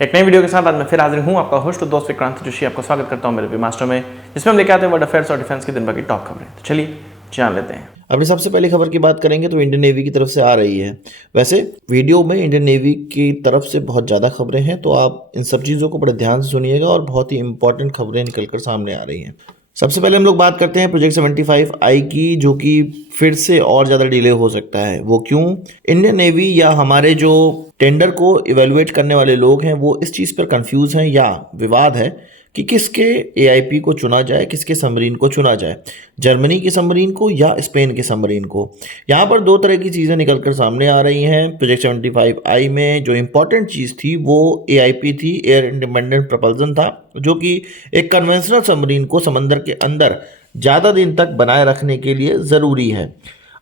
एक नई वीडियो के साथ आज मैं फिर हाजिर हूँ, आपका होस्ट और दोस्त विक्रांत जोशी। आपको स्वागत करता हूँ मेरे वी मास्टर में, जिसमें हम लेके आते हैं वर्ल्ड अफेयर्स और डिफेंस की दिन भर की टॉप खबरें। तो चलिए जान लेते हैं। अपनी सबसे पहली खबर की बात करेंगे तो इंडियन नेवी की तरफ से आ रही है। वैसे वीडियो में इंडियन नेवी की तरफ से बहुत ज़्यादा खबरें हैं, तो आप इन सब चीज़ों को बड़े ध्यान से सुनिएगा और बहुत ही इंपॉर्टेंट खबरें निकलकर सामने आ रही हैं। सबसे पहले हम लोग बात करते हैं प्रोजेक्ट 75I की, जो कि फिर से और ज़्यादा डिले हो सकता है। वो क्यों? इंडियन नेवी या हमारे जो टेंडर को इवेलुएट करने वाले लोग हैं वो इस चीज़ पर कंफ्यूज हैं या विवाद है कि किसके एआईपी को चुना जाए, किसके सबमरीन को चुना जाए, जर्मनी के सबमरीन को या स्पेन के सबमरीन को। यहाँ पर दो तरह की चीज़ें निकलकर सामने आ रही हैं। प्रोजेक्ट 75I में जो इम्पोर्टेंट चीज़ थी वो एआईपी थी, एयर इंडिपेंडेंट प्रपल्सन था, जो कि एक कन्वेंशनल सबमरीन को समंदर के अंदर ज़्यादा दिन तक बनाए रखने के लिए ज़रूरी है।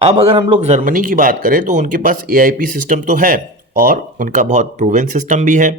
अब अगर हम लोग जर्मनी की बात करें तो उनके पास एआईपी सिस्टम तो है और उनका बहुत प्रूवन सिस्टम भी है,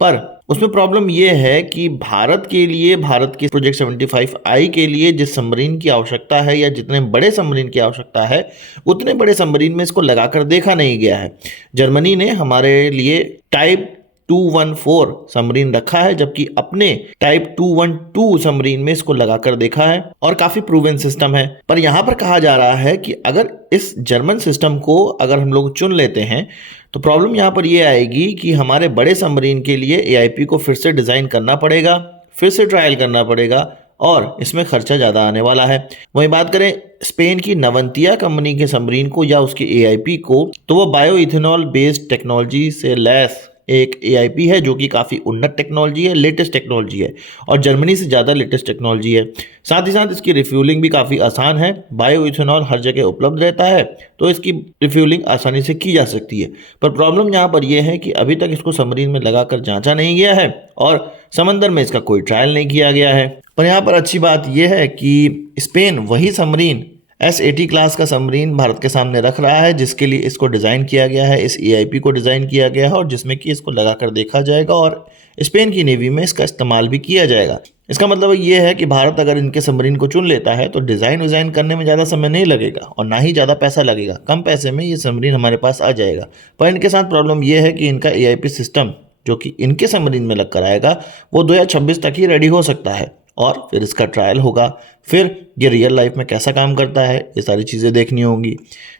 पर उसमें प्रॉब्लम यह है कि भारत के प्रोजेक्ट 75I के लिए जिस सबमरीन की आवश्यकता है या जितने बड़े सबमरीन की आवश्यकता है, उतने बड़े सबमरीन में इसको लगाकर देखा नहीं गया है। जर्मनी ने हमारे लिए टाइप 214 सबमरीन रखा है, जबकि अपने टाइप 212 सबमरीन में इसको लगाकर देखा है और काफी प्रूवन सिस्टम है। पर यहां पर कहा जा रहा है कि अगर इस जर्मन सिस्टम को अगर हम लोग चुन लेते हैं तो प्रॉब्लम यहाँ पर यह आएगी कि हमारे बड़े सबमरीन के लिए एआईपी को फिर से डिज़ाइन करना पड़ेगा, फिर से ट्रायल करना पड़ेगा और इसमें खर्चा ज़्यादा आने वाला है। वहीं बात करें स्पेन की नवंतिया कंपनी के सबमरीन को या उसके एआईपी को, तो वो बायो इथेनॉल बेस्ड टेक्नोलॉजी से लैस एक एआईपी है, जो कि काफ़ी उन्नत टेक्नोलॉजी है, लेटेस्ट टेक्नोलॉजी है और जर्मनी से ज़्यादा लेटेस्ट टेक्नोलॉजी है। साथ ही साथ इसकी रिफ्यूलिंग भी काफ़ी आसान है। बायो इथेनॉल हर जगह उपलब्ध रहता है, तो इसकी रिफ्यूलिंग आसानी से की जा सकती है। पर प्रॉब्लम यहाँ पर यह है कि अभी तक इसको सबमरीन में लगाकर जांचा नहीं गया है और समंदर में इसका कोई ट्रायल नहीं किया गया है। पर यहाँ पर अच्छी बात यह है कि स्पेन वही सबमरीन S80 क्लास का सबमरीन भारत के सामने रख रहा है, जिसके लिए इसको डिज़ाइन किया गया है, इस एआईपी को डिज़ाइन किया गया है और जिसमें कि इसको लगाकर देखा जाएगा और स्पेन की नेवी में इसका इस्तेमाल भी किया जाएगा। इसका मतलब ये है कि भारत अगर इनके सबमरीन को चुन लेता है तो डिज़ाइन करने में ज़्यादा समय नहीं लगेगा और ना ही ज़्यादा पैसा लगेगा। कम पैसे में ये सबमरीन हमारे पास आ जाएगा। पर इनके साथ प्रॉब्लम यह है कि इनका एआईपी सिस्टम जो कि इनके सबमरीन में लग कर आएगा वो 2026 तक ही रेडी हो सकता है और फिर इसका ट्रायल होगा। फिर ये रियल लाइफ में कैसा काम करता है, ये सारी चीज़ें देखनी होंगी।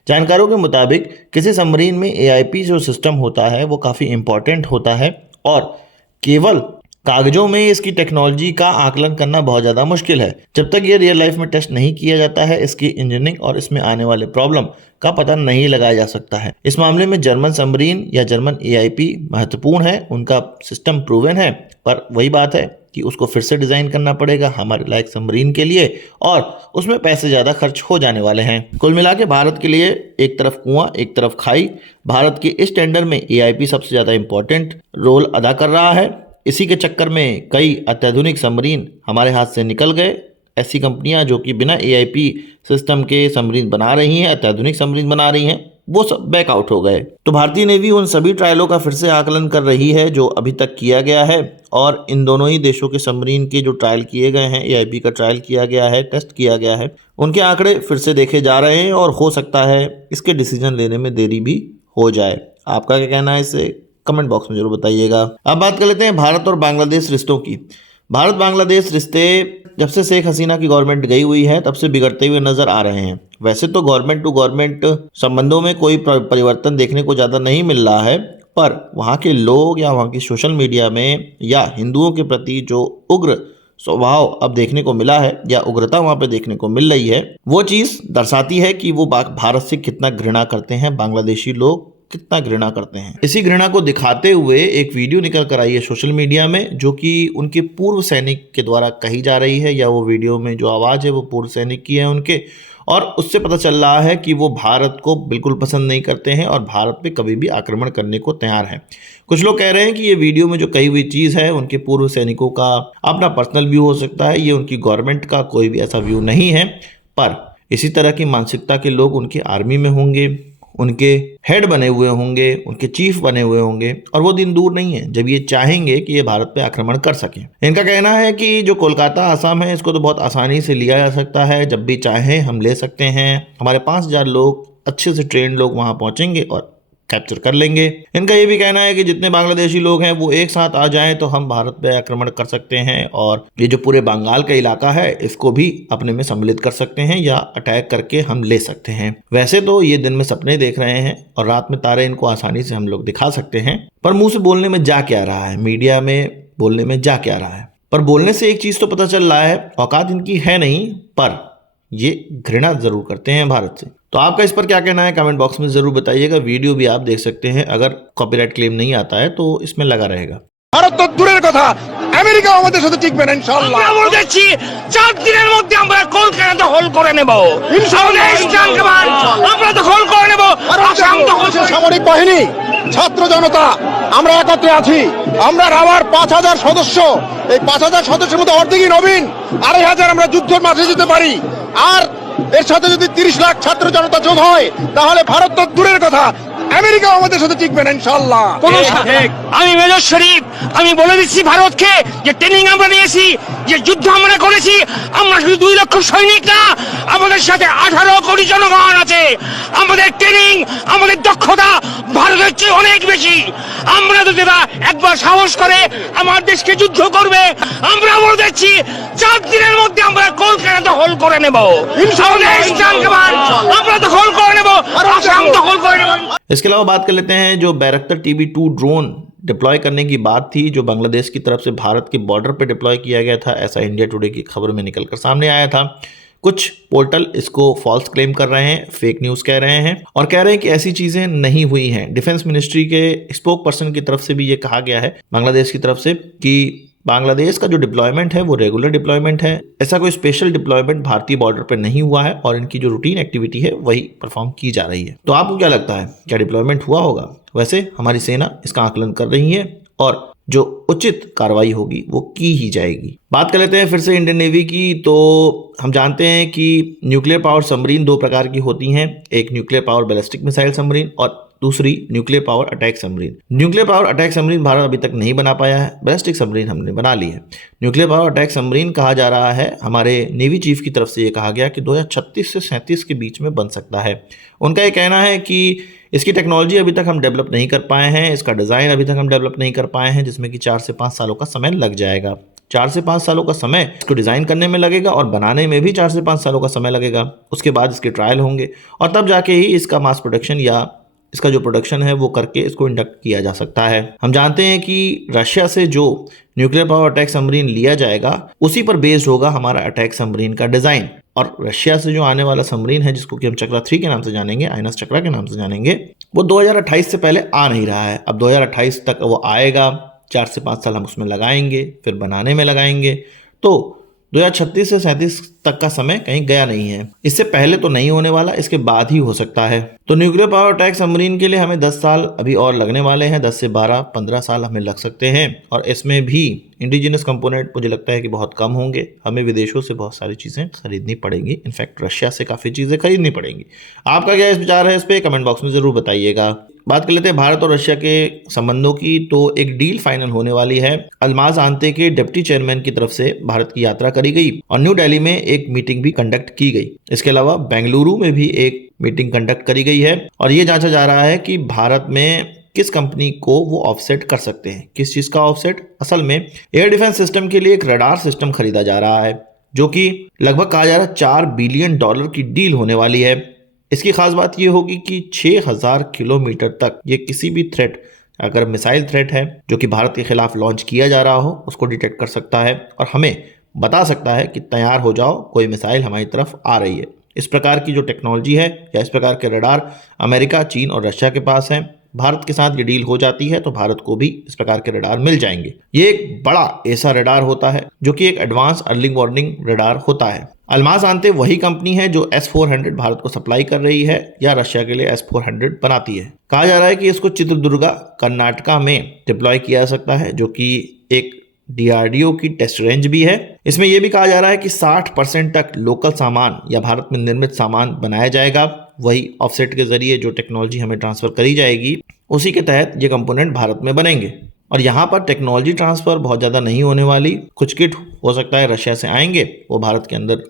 जानकारों के मुताबिक किसी सबमरीन में एआईपी जो सिस्टम होता है वो काफ़ी इंपॉर्टेंट होता है और केवल कागजों में इसकी टेक्नोलॉजी का आकलन करना बहुत ज़्यादा मुश्किल है। जब तक ये रियल लाइफ में टेस्ट नहीं किया जाता है, इसकी इंजीनियरिंग और इसमें आने वाले प्रॉब्लम का पता नहीं लगाया जा सकता है। इस मामले में जर्मन सबमरीन या जर्मन एआईपी महत्वपूर्ण है, उनका सिस्टम प्रूवन है, पर वही बात है कि उसको फिर से डिज़ाइन करना पड़ेगा हमारे लायक सबमरीन के लिए और उसमें पैसे ज़्यादा खर्च हो जाने वाले हैं। कुल मिला के भारत के लिए एक तरफ कुआं एक तरफ खाई। भारत के इस टेंडर में एआईपी सबसे ज़्यादा इंपॉर्टेंट रोल अदा कर रहा है। इसी के चक्कर में कई अत्याधुनिक सबमरीन हमारे हाथ से निकल गए। ऐसी कंपनियां जो कि बिना एआईपी सिस्टम के सबमरीन बना रही हैं, अत्याधुनिक सबमरीन बना रही हैं, वो सब बैकआउट हो गए। तो भारतीय नेवी उन सभी ट्रायलों का फिर से आकलन कर रही है जो अभी तक किया गया है और इन दोनों ही देशों के सबमरीन के जो ट्रायल किए गए हैं, एआईपी का ट्रायल किया गया है, टेस्ट किया गया है, उनके आंकड़े फिर से देखे जा रहे हैं और हो सकता है इसके डिसीजन लेने में देरी भी हो जाए। आपका क्या कहना है इससे? कमेंट बॉक्स में जरूर बताइएगा। अब बात कर लेते हैं भारत और बांग्लादेश रिश्तों की। भारत बांग्लादेश रिश्ते जब से शेख हसीना की गवर्नमेंट गई हुई है तब से बिगड़ते हुए नजर आ रहे हैं। वैसे तो गवर्नमेंट टू गवर्नमेंट संबंधों में कोई परिवर्तन देखने को ज़्यादा नहीं मिल रहा है, पर वहाँ के लोग या वहाँ की सोशल मीडिया में या हिंदुओं के प्रति जो उग्र स्वभाव अब देखने को मिला है या उग्रता वहाँ पे देखने को मिल रही है, वो चीज़ दर्शाती है कि वो भारत से कितना घृणा करते हैं, बांग्लादेशी लोग कितना घृणा करते हैं। इसी घृणा को दिखाते हुए एक वीडियो निकल कर आई है सोशल मीडिया में, जो कि उनके पूर्व सैनिक के द्वारा कही जा रही है, या वो वीडियो में जो आवाज़ है वो पूर्व सैनिक की है उनके, और उससे पता चल रहा है कि वो भारत को बिल्कुल पसंद नहीं करते हैं और भारत पे कभी भी आक्रमण करने को तैयार हैं। कुछ लोग कह रहे हैं कि ये वीडियो में जो कही हुई चीज़ है उनके पूर्व सैनिकों का अपना पर्सनल व्यू हो सकता है, ये उनकी गवर्नमेंट का कोई भी ऐसा व्यू नहीं है। पर इसी तरह की मानसिकता के लोग उनकी आर्मी में होंगे, उनके हेड बने हुए होंगे, उनके चीफ बने हुए होंगे और वो दिन दूर नहीं है जब ये चाहेंगे कि ये भारत पे आक्रमण कर सकें। इनका कहना है कि जो कोलकाता आसाम है इसको तो बहुत आसानी से लिया जा सकता है, जब भी चाहें हम ले सकते हैं। हमारे 5,000 लोग अच्छे से ट्रेंड लोग वहाँ पहुँचेंगे और कैप्चर कर लेंगे। इनका ये भी कहना है कि जितने बांग्लादेशी लोग हैं वो एक साथ आ जाएं तो हम भारत पे आक्रमण कर सकते हैं और ये जो पूरे बंगाल का इलाका है इसको भी अपने में सम्मिलित कर सकते हैं या अटैक करके हम ले सकते हैं। वैसे तो ये दिन में सपने देख रहे हैं और रात में तारे इनको आसानी से हम लोग दिखा सकते हैं, पर मुंह से बोलने में जा क्या रहा है, मीडिया में बोलने में जा क्या रहा है। पर बोलने से एक चीज तो पता चल रहा है, औकात इनकी है नहीं, पर ये घृणा जरूर करते हैं भारत से। तो आपका इस पर क्या कहना है कमेंट बॉक्स में जरूर बताइएगा। वीडियो भी आप देख सकते हैं, अगर कॉपीराइट क्लेम नहीं आता है तो इसमें लगा रहेगा। ভারত তো দূরের কথা, আমেরিকা আমাদের সাথে টিকবে না ইনশাআল্লাহ। আমরা বলতেছি 4 দিনের মধ্যে আমরা কলকাতা দখল করে নেব ইনশাআল্লাহ। ইসলাম কমান আমরা দখল করে নেব, আসাম দখল করে নেব। সামরিক বাহিনী, ছাত্র জনতা আমরা একত্রে আছি। আমরা রাবার 5000 সদস্য, এই 5000 সদস্যের মধ্যে অর্ধেকই নবীন, 2500 আমরা যুদ্ধের মাঠে যেতে পারি। আর এর সাথে যদি 30 লাখ ছাত্র জনতা যোগ হয় তাহলে ভারত তো দূরের কথা, আমেরিকা আমাদের সাথে টিকবে না ইনশাআল্লাহ। আমি মেজর শরীফ, আমি বলে দিচ্ছি ভারতকে যে ট্রেনিং আমরা নিয়েছি, যে যুদ্ধ আমরা করেছি, আমরা শুধু 2 লক্ষ সৈনিক না, আমাদের সাথে 18 কোটি জনগণ আছে। আমাদের ট্রেনিং, আমাদের দক্ষতা ভারতের চেয়ে অনেক বেশি। আমরা যদি একবার সাহস করে আমার দেশকে যুদ্ধ করবে, আমরা বলে দিচ্ছি 4 দিনের মধ্যে আমরা কলকাতা দখল করে নেব ইনশাআল্লাহ। ইসলাম কমান আমরা দখল করে নেব, আসাম দখল করে নেব। इसके अलावा बात कर लेते हैं जो बैरक्टर TB2 ड्रोन डिप्लॉय करने की बात थी, जो बांग्लादेश की तरफ से भारत के बॉर्डर पर डिप्लॉय किया गया था, ऐसा इंडिया टुडे की खबर में निकलकर सामने आया था। कुछ पोर्टल इसको फॉल्स क्लेम कर रहे हैं, फेक न्यूज़ कह रहे हैं और कह रहे हैं कि ऐसी चीज़ें नहीं हुई हैं। डिफेंस मिनिस्ट्री के स्पोक पर्सन की तरफ से भी ये कहा गया है बांग्लादेश की तरफ से कि बांग्लादेश का जो डिप्लॉयमेंट है वो रेगुलर डिप्लॉयमेंट है, ऐसा कोई स्पेशल डिप्लॉयमेंट भारतीय बॉर्डर पर नहीं हुआ है और इनकी जो रूटीन एक्टिविटी है वही परफॉर्म की जा रही है। तो आपको क्या लगता है, क्या डिप्लॉयमेंट हुआ होगा? वैसे हमारी सेना इसका आकलन कर रही है और जो उचित कार्रवाई होगी वो की ही जाएगी। बात कर लेते हैं फिर से इंडियन नेवी की। तो हम जानते हैं कि न्यूक्लियर पावर सबमरीन 2 प्रकार की होती हैं, एक nuclear power ballistic missile submarine और दूसरी nuclear power attack submarine. Nuclear power attack submarine Bharat अभी तक नहीं बना पाया है, बैलिस्टिक सबमरीन हमने बना ली है। न्यूक्लियर पावर अटैक सबमरीन कहा जा रहा है, हमारे नेवी चीफ की तरफ से ये कहा गया कि 2036 से 37 के बीच में बन सकता है। उनका ये कहना है कि इसकी टेक्नोलॉजी अभी तक हम डेवलप नहीं कर पाए हैं, इसका डिज़ाइन अभी तक हम डेवलप नहीं कर पाए हैं, जिसमें कि 4 से 5 सालों का समय लग जाएगा। 4 से 5 सालों का समय इसको डिज़ाइन करने में लगेगा और बनाने में भी 4 से 5 सालों का समय लगेगा। उसके बाद इसके ट्रायल होंगे और तब जाके ही इसका मास प्रोडक्शन या इसका जो प्रोडक्शन है वो करके इसको इंडक्ट किया जा सकता है। हम जानते हैं कि रशिया से जो न्यूक्लियर पावर अटैक सबमरीन लिया जाएगा उसी पर बेस्ड होगा हमारा अटैक सबमरीन का डिज़ाइन। और रशिया से जो आने वाला सबमरीन है जिसको कि हम चक्रा 3 के नाम से जानेंगे, आइनस चक्रा के नाम से जानेंगे, वो 2028 से पहले आ नहीं रहा है। अब 2028 तक वो आएगा, 4 से 5 साल हम उसमें लगाएंगे, फिर बनाने में लगाएंगे, तो 2036 से 37 तक का समय कहीं गया नहीं है। इससे पहले तो नहीं होने वाला, इसके बाद ही हो सकता है। तो न्यूक्लियर पावर अटैक सबमरीन के लिए हमें 10 साल अभी और लगने वाले हैं, 10 से 12-15 साल हमें लग सकते हैं और इसमें भी इंडिजिनस कंपोनेंट मुझे लगता है कि बहुत कम होंगे। हमें विदेशों से बहुत सारी चीज़ें खरीदनी पड़ेंगी, इनफैक्ट रशिया से काफ़ी चीज़ें खरीदनी पड़ेंगी। आपका क्या इस विचार है इस पर कमेंट बॉक्स में ज़रूर बताइएगा। बात कर लेते हैं भारत और रशिया के संबंधों की। तो एक डील फाइनल होने वाली है। अल्माज आंते के डिप्टी चेयरमैन की तरफ से भारत की यात्रा करी गई और न्यू दिल्ली में एक मीटिंग भी कंडक्ट की गई। इसके अलावा बेंगलुरु में भी एक मीटिंग कंडक्ट करी गई है और ये जांचा जा रहा है कि भारत में किस कंपनी को वो ऑफसेट कर सकते हैं। किस चीज़ का ऑफसेट? असल में एयर डिफेंस सिस्टम के लिए एक रडार सिस्टम खरीदा जा रहा है जो कि लगभग कहा जा रहा है $4 बिलियन की डील होने वाली है। इसकी खास बात यह होगी कि 6000 किलोमीटर तक ये किसी भी थ्रेट, अगर मिसाइल थ्रेट है जो कि भारत के खिलाफ लॉन्च किया जा रहा हो, उसको डिटेक्ट कर सकता है और हमें बता सकता है कि तैयार हो जाओ, कोई मिसाइल हमारी तरफ आ रही है। इस प्रकार की जो टेक्नोलॉजी है या इस प्रकार के रडार अमेरिका, चीन और रशिया के पास है। भारत के साथ ये डील हो जाती है तो भारत को भी इस प्रकार के रडार मिल जाएंगे। ये एक बड़ा ऐसा रडार होता है जो कि एक एडवांस अर्ली वार्निंग रडार होता है। अल्माज आंते वही कंपनी है जो S-400 भारत को सप्लाई कर रही है या रशिया के लिए S-400 बनाती है। कहा जा रहा है कि इसको चित्रदुर्गा कर्नाटका में डिप्लॉय किया जा सकता है जो कि एक DRDO की टेस्ट रेंज भी है। इसमें यह भी कहा जा रहा है कि 60% तक लोकल सामान या भारत में निर्मित सामान बनाया जाएगा। वही ऑफसेट के जरिए जो टेक्नोलॉजी हमें ट्रांसफर करी जाएगी उसी के तहत ये कंपोनेंट भारत में बनेंगे। और यहाँ पर टेक्नोलॉजी ट्रांसफर बहुत ज़्यादा नहीं होने वाली। कुछ किट हो सकता है रशिया से आएंगे, वो भारत के अंदर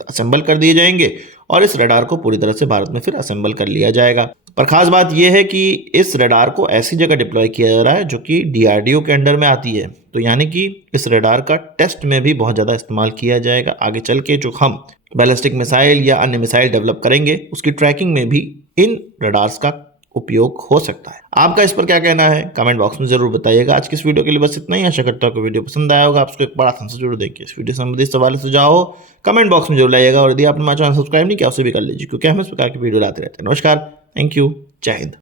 असेंबल कर दिए जाएंगे और इस रडार को पूरी तरह से भारत में फिर असेंबल कर लिया जाएगा। पर खास बात यह है कि इस रडार को ऐसी जगह डिप्लॉय किया जा रहा है जो कि DRDO के अंडर में आती है, तो यानी कि इस रडार का टेस्ट में भी बहुत ज़्यादा इस्तेमाल किया जाएगा। आगे चल के जो हम बैलिस्टिक मिसाइल या अन्य मिसाइल डेवलप करेंगे उसकी ट्रैकिंग में भी इन रडार्स का उपयोग हो सकता है। आपका इस पर क्या कहना है कमेंट बॉक्स में जरूर बताइएगा। आज की इस वीडियो के लिए बस इतना ही। आशा करता हूँ कि वीडियो पसंद आया होगा। आपको एक बड़ा आंसर जरूर देंगे। इस वीडियो संबंधित सवाल सुझाव हो कमेंट बॉक्स में जरूर लाइएगा और यदि आपने हमारा चैनल सब्सक्राइब नहीं किया उसे भी कर लीजिए, क्योंकि हम इस प्रकार की वीडियो लाते रहते हैं। नमस्कार, थैंक यू, जय हिंद।